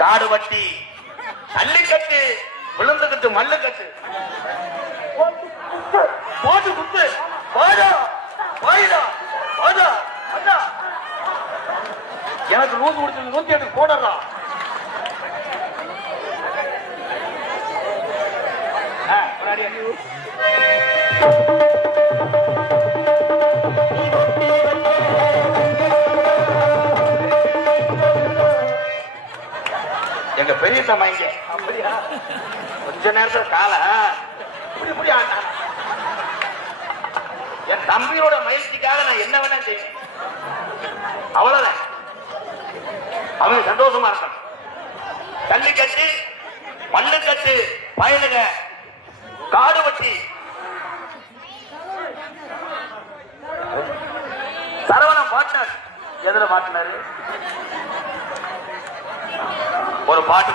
காடு வட்டி ஜல்லிக்கட்டு விழுந்துகிட்டு மல்லுக்கட்டு போட்டு குத்து போடா போயிடா போடா அண்ணா எனக்கு 100 கொடுத்து 108 போடா எங்க பெரிய தம்மாங்க அப்படியா கொஞ்ச நேரத்துல கால இப்படி ஆட்டா என் தம்பியோட மகிழ்ச்சிக்காக நான் என்ன வேணா செய்வேன் அவ்வளவுதான் அவங்க சந்தோஷமா இருக்கணும் ஜல்லிக்கட்டு மண்ணுக்கட்டு பயனுக காடு வட்டி சரவணன் பாட்னர் எதுல பாட்டினாரு ஒரு பாட்டு